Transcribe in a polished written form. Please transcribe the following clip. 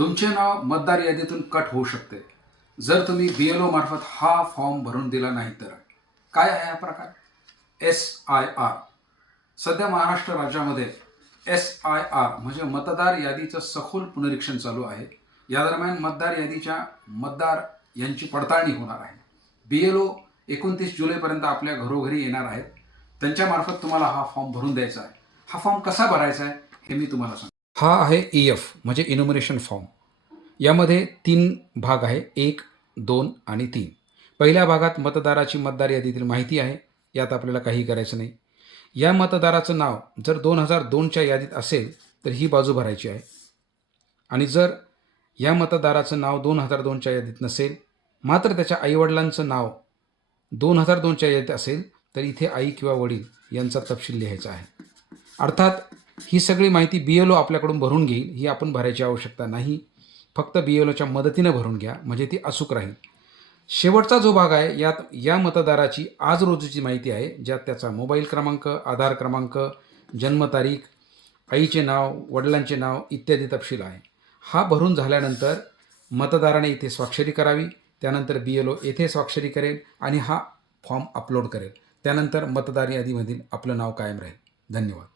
तुमचे नाव मतदार यादीतून कट होऊ शकते जर तुम्ही BLO मार्फत हा फॉर्म भरून दिला नाही तर. काय आहे हा प्रकार? SIR. सध्या महाराष्ट्र राज्यामध्ये SIR म्हणजे मतदार यादीचं सखोल पुनरीक्षण चालू आहे. या दरम्यान मतदार यादीच्या मतदार यांची पडताळणी होणार आहे. BLO 29 जुलैपर्यंत आपल्या घरोघरी येणार आहेत. त्यांच्यामार्फत तुम्हाला हा फॉर्म भरून द्यायचा आहे. हा फॉर्म कसा भरायचा आहे हे मी तुम्हाला सांगतो. हा आहे EF म्हणजे इन्युमरेशन फॉर्म. यामध्ये 3 भाग आहे, 1, 2 आणि 3. पहिल्या भागात मतदाराची मतदार यादीतील माहिती आहे. यात आपल्याला काही करायचं नाही. या मतदाराचं नाव जर 2002च्या यादीत असेल तर ही बाजू भरायची आहे आणि जर या मतदाराचं नाव 2002च्या यादीत नसेल मात्र त्याच्या आईवडिलांचं नाव 2002च्या यादीत असेल तर इथे आई किंवा वडील यांचा तपशील लिहायचा आहे. अर्थात ही सगळी माहिती BLO आपल्याकडून भरून घेईल. ही आपण भरायची आवश्यकता नाही. फक्त BLOच्या मदतीनं भरून घ्या म्हणजे ती अचूक राहील. शेवटचा जो भाग आहे यात या मतदाराची आज रोजीची माहिती आहे, ज्यात त्याचा मोबाईल क्रमांक, आधार क्रमांक, जन्मतारीख, आईचे नाव, वडिलांचे नाव इत्यादी तपशील आहे. हा भरून झाल्यानंतर मतदाराने इथे स्वाक्षरी करावी. त्यानंतर BLO येथे स्वाक्षरी करेल आणि हा फॉर्म अपलोड करेल. त्यानंतर मतदार यादीमधील आपलं नाव कायम राहील. धन्यवाद.